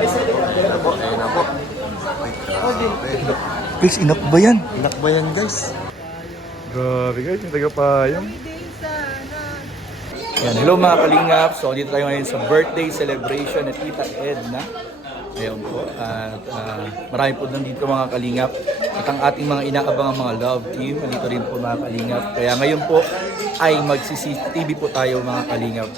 Ayun na po, ayun na po. Ay, grabe. Guys, inak ba yan? Inak ba yan, guys? Grabe guys, yung tagapayang. Yan, hello mga kalingap. So dito tayo ngayon sa birthday celebration ni Tita Edna. Ayun po. At marami po nandito mga kalingap. At ang ating mga inaabangang mga love team, nandito rin po mga kalingap. Kaya ngayon po ay mag-CCTV po tayo mga kalingap.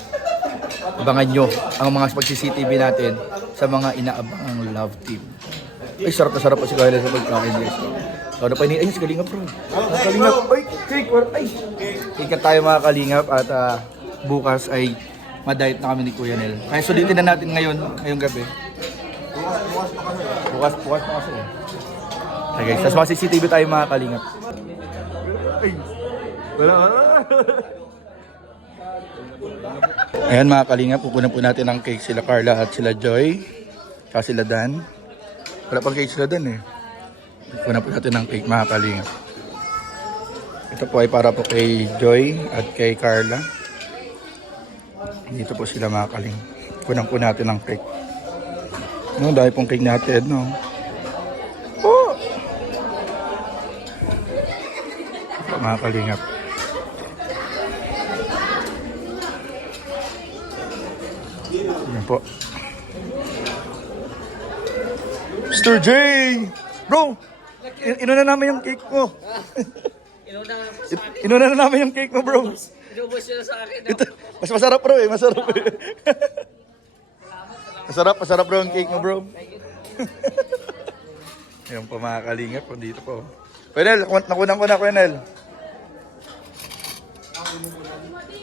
Abangan nyo ang mga pag-CCTV natin sa mga inaabangang love team. Ay, sarap na sarap po si Kyle sa pagkain guys. So ano pa ini? Ay, si Kalingap bro. Kalingap. Ay, cake. Ay. Cake tayo mga kalingap at bukas ay ma-diet na kami ni Kuya Nel. Kaya sulitin na natin ngayong gabi. Bukas pa kasi. Okay guys, tapos mga CCTV tayo mga kalingap. Ay, wala. Ayan mga kalingap, pupunan po natin ang cake sila Carla at sila Joy. Saka sila Dan. Wala pang cake sila Dan eh. Pupunan po natin ang cake mga kalingap. Ito po ay para po kay Joy at kay Carla. Dito po sila mga kalingap. Pupunan po natin ang cake. No, dahil pong cake natin, no. Oh! Ito mga kalingap. Yan po. Mr. J! Bro! Inuna namin yung cake mo. Inuna na namin yung cake mo, bro. Inubos nyo sa akin. Ito, mas masarap bro eh, masarap eh. Masarap bro ang cake mo bro. Ayan po mga kalingap po dito po. Kuya Nel, nakunan ko na Kuya Nel.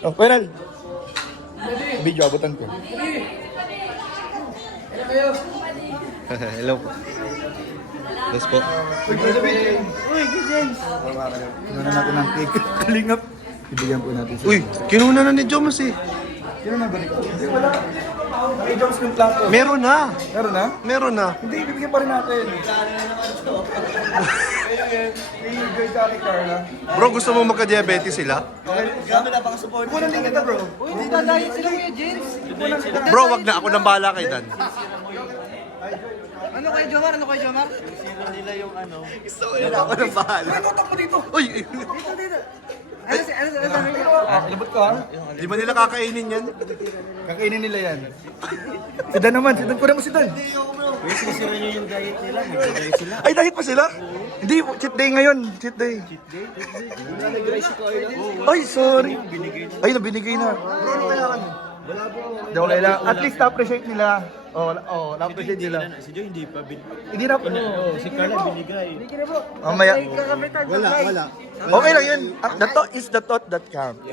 Oh, Kuya Nel. Video abutan ko. Hello po. Yes po. Uy, James. Kinunan natin ng cake. Kalingap. Ibigyan po natin siya. Uy, kinuna na ni Jomas eh. Sino na balik? Hindi, wala. May Jones ng plato. Meron na. Meron na? Meron na. Hindi, bibigyan pa rin natin. May Joy Kali Carla. Bro, gusto mo magka-diabetes sila? Grabe na baka support. Kukunan din kita bro. Uy, dadayit sila Kuya James. Bro, wag na. Ako nang bahala kay Dan. Ano kay Jomar? Ano kay Jomar? Gusto ko yun. Ako nang bahala. Ay, tutok mo dito. Uy! Ano sabi ko? Labot ka ha? Di ba nila kakainin yan? Kakainin nila yan. Si Dan naman. Si Dan, kunan mo si Dan. Sisira nyo yung diet nila. May sila. Ay, dahil pa sila? Hindi, cheat day ngayon. Cheat day. Nag-rice si Carla. Ay, sorry. Ay, nabinigay na. Bro, ano kailangan mo? Hindi ko kailangan. At least na-appreciate nila. Na-appreciate nila. Si Joy hindi pa Hindi na. si Carla binigay. Mamaya. Wala. Okay lang yun. The thought is the thought that counts.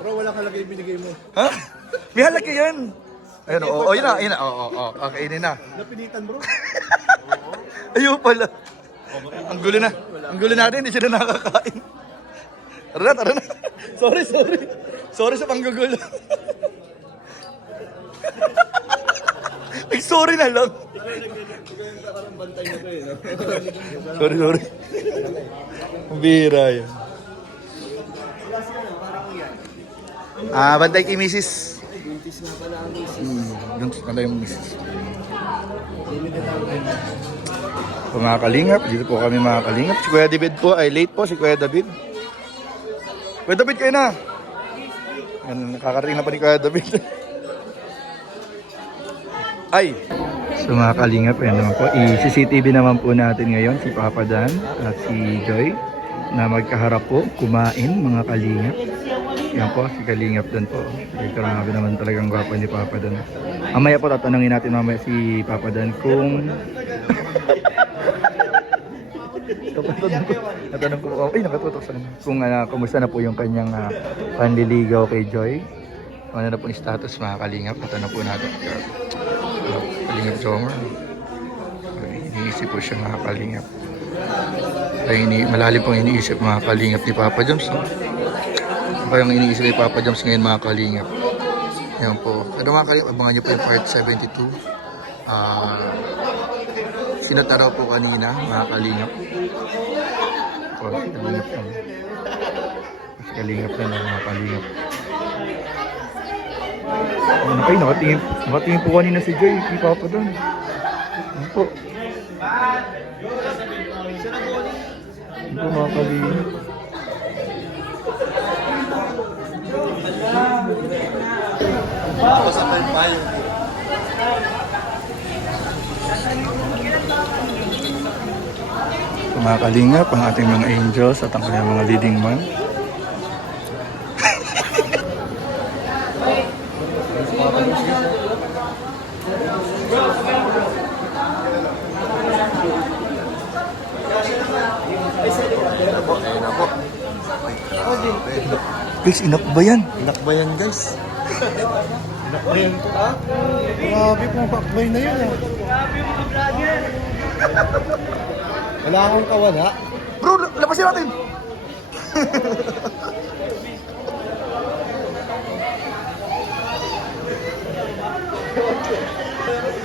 Bro, wala ka lagay binigay mo. Ha? May halaki yan. Ayun, yun na. Kainin na. Napilitan bro. Ayun pala. Ang gulo na. Ang gulo natin, hindi sila nakakain. Tara na. Sorry. Sorry sa panggugulo. Ay, sorry na lang. Sorry. Ang bihira yan. Bantay kay Mrs. Buntis na yung Mrs. Mga kalingap, dito po kami mga kalingap. Si Kuya David po ay late po, si Kuya David. Kuya David, kayo na. Nakakarating na pa ni Kuya David. Ay! So mga kalingap, ayan naman po. I-CCTV naman po natin ngayon si Papa Dan at si Joy na magkaharap po, kumain mga kalingap. Yan po, si Kalingap Dan po. Ito grabe naman talagang gwapo ni Papa Dan. Mamaya po, tatanungin natin mamaya si Papa Dan kung... Natanong ko, nakatutok sa kung kumusta na po yung kanyang panliligaw kay Joy. Ano na po ni status mga kalingap. Natanong po natin. Kalingap Jomar. Iniisip po siya mga kalingap. Malalim pong iniisip mga kalingap ni Papa Joms. Parang iniisip ni Papa Joms ngayon mga kalingap. Yan po. Ano mga kalingap, abangan nyo po yung part 72. Sinata raw po kanina mga kalingap. Kalingap na mga kalingap. Ay, nakatingin po kanina si Joy, kay Papa doon. Ano po? Ano po mga kalingap? Ako sa tayo pa yung Mga kalingap, ang ating mga angels at ang kanyang mga leading man. ayun na po. Guys, enough ba yan? Inakbayan guys. Ayun to ah. Grabe pong bakbay na yun ah. Wala akong kawala. Bro, labasin natin!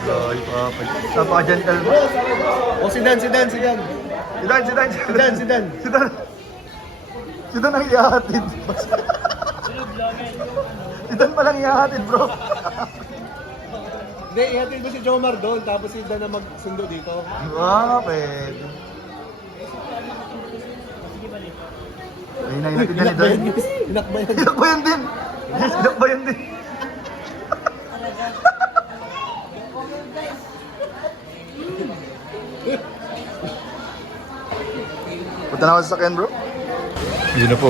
Ay, Papa. Napaka-gentle mo. O si Dan. Si Dan. Si Dan ang ihahatid. Si Dan palang ihahatid, bro. Hindi, ihatid mo si Jomar doon, tapos si Dan na magsundo dito. Ah, pwede. Ay, nainatid na ni Dan. Inakbayan. Inakbayan din. Yes, inakbayan din. Punta na ako sa sakyan, bro. Yun na po.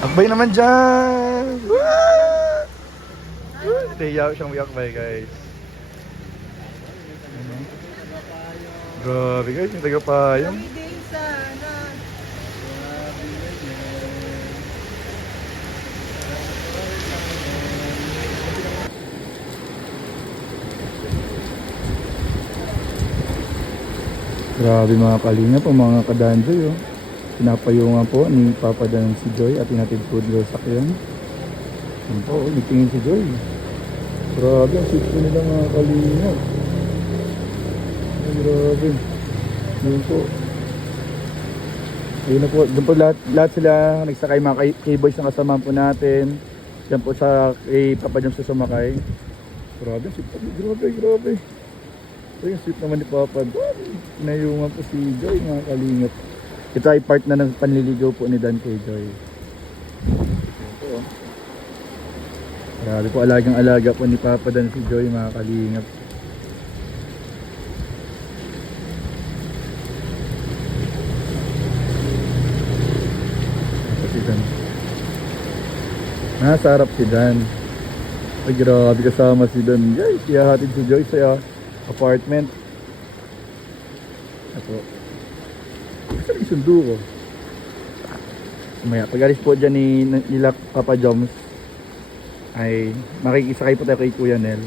Akbay naman dyan. Tiyaw siyang yakbay, guys. Grabe, guys. Yung tagapayang. Grabe mga kalingap po, mga kadanjoy. Oh. Pinapayungan po ni Papa Dan si Joy at inatid po nila sa sakyan. Yan po, nitingin si Joy. Grabe, ang sweet po nila mga kalingap. Ay, grabe. Yun po. Ayun na po, doon po lahat sila nagsakay mga K-boys na kasama po natin. Yan po sa kay Papa Dan sa sumakay. Grabe, sweet po. Grabe. So yung sweet naman ni Papa. Pinayungan po si Joy mga kalingap. Ito ay part na ng panliligaw po ni Dan kay Joy. Ito po. Grabe po, alagang-alaga po ni Papa Dan si Joy mga kalingap. Ito si Dan. Nasa harap si Dan. Ay grabe, kasama si Dan. Guys, ihahatid si Joy sa apartment. Ako. Saan yung sundo ko? Maya, pag-alis po dyan nila Papa Joms ay makikisakay po tayo kay Kuya Nel.